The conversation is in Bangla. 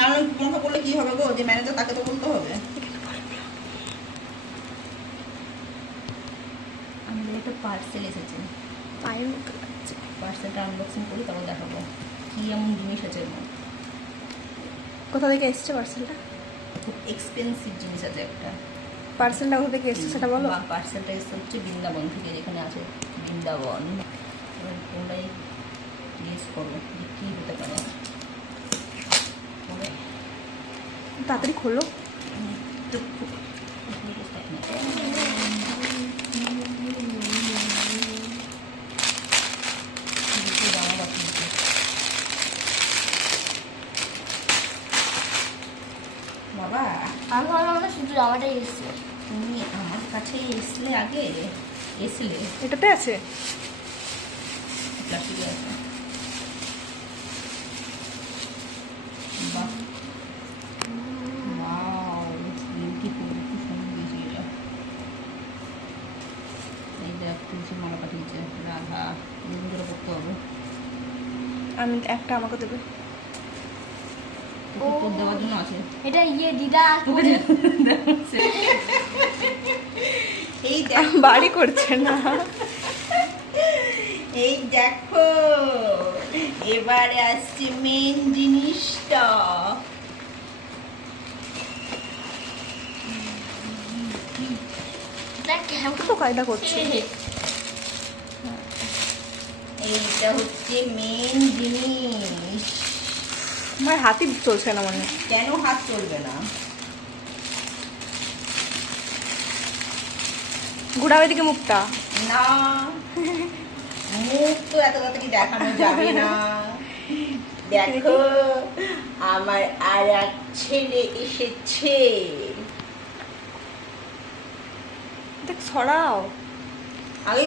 না মনে করলে কি হবে গো, যে ম্যানেজার তাকে তো বলতে হবে। আমাদের একটা পার্সেল এসেছে, পায়ের মতো লাগছে। পার্সেলটা আনবক্সিং করি, তারপর দেখাবো কি এমন জিনিস আছে এর মধ্যে। কোথা থেকে এসছে পার্সেলটা? খুব এক্সপেন্সিভ জিনিস আছে একটা। পার্সেলটা কোথা থেকে এসছে সেটা বলো। পার্সেলটা এসে হচ্ছে বৃন্দাবন থেকে, যেখানে আছে বৃন্দাবন। এবার তোমরাই গেস করো যে কী হতে পারে। তাড়াতাড়ি খোলো। তো বাবা, আমি ভাবলাম আমাদের শুধু জামাটাই এসছে। তুমি আমার কাছেই এসলে আগে, এসলে এটাতে আছে? প্লাস্টিকে আছে। বাহ, ওয়াও, বিউটিফুল, খুব সুন্দর দিয়েছে এটা। এই দেখ তুলসী মালা পাঠিয়েছে, রাধা, রবীন্দ্র করতে হবে। আমি একটা আমাকে দেবে। তোকে তোর দেওয়ার জন্য আছে। এটা দিদা তোকে দেখাচ্ছে। এই দেখ, বাড়ি করছে না। এই দেখো, এবারে আসছে মেন জিনিসটা। তো কায়দা করছে। এইটা হচ্ছে মেন জিনিস। আমার হাতই চলছে না মানে। কেন হাত চলবে না? ঘুরাও এদিকে মুখটা। না, মুখ তো এত তাড়াতাড়ি দেখানো যাবে না। দেখো, আমার আর এক ছেলে এসেছে। দেখ, ছড়াও।